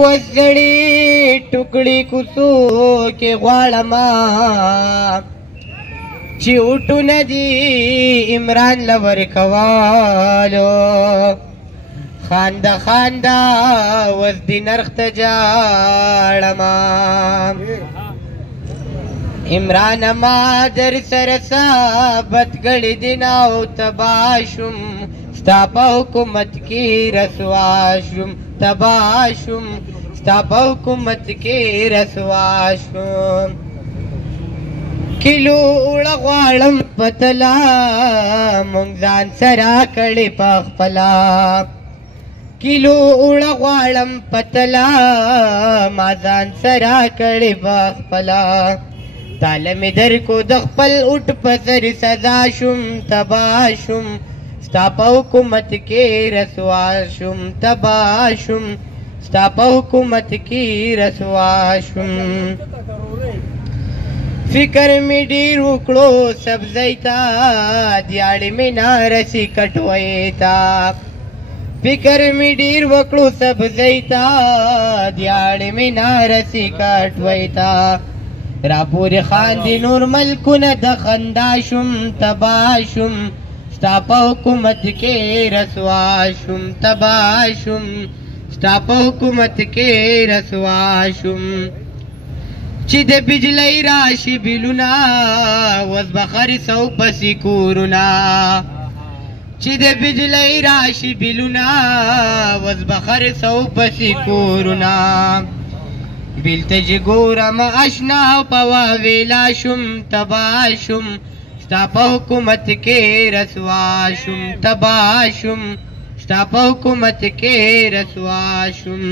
وزړې ټوکړي کوڅو کې غواړما چې وټونه دي عمران لور کوالو خانده خانده وز دي نرخ ته جاړما عمران ما در سره ثابت ګړې دي او تباه شم ستا په حکومت کې رسوا شم تباه شم ستا په حکومت کې رسوا شم کیلو اوړه غواړم پتلا مونږ ځان سره کړې په خپله کیلو اوړه غواړم پتلا ما ځان سره کړې په خپله تاله مې در کو د خپل اوټ په سر سزا شم تباه شم ستا په حکومت کې رسوا شم تباه شم ستا په حکومت کې رسوا شم فکر مې ډېر وکړو سبزۍ ته دیاړې مې نارسي کټوۍ ته فکر مې ډېر وکړو سبزۍ ته دیاړې مې نارسي کټوۍ ته راپورې خاندي نور ملکونه د خندا شم تباه شم ستا په حکومت کې رسوا شم تباه شم ستا په حکومت کې رسوا شم چې د بجلۍ راشي بلونه وس به خرڅو پسې کورونه چې د بجلۍ راشي بلونه وس به خرڅو پسې کورونه بیلته چې ګورم اشنا په واویلا شم تباه شم ستا په حکومت کې رسوا شم تباه شم ستا په حکومت کې رسوا شم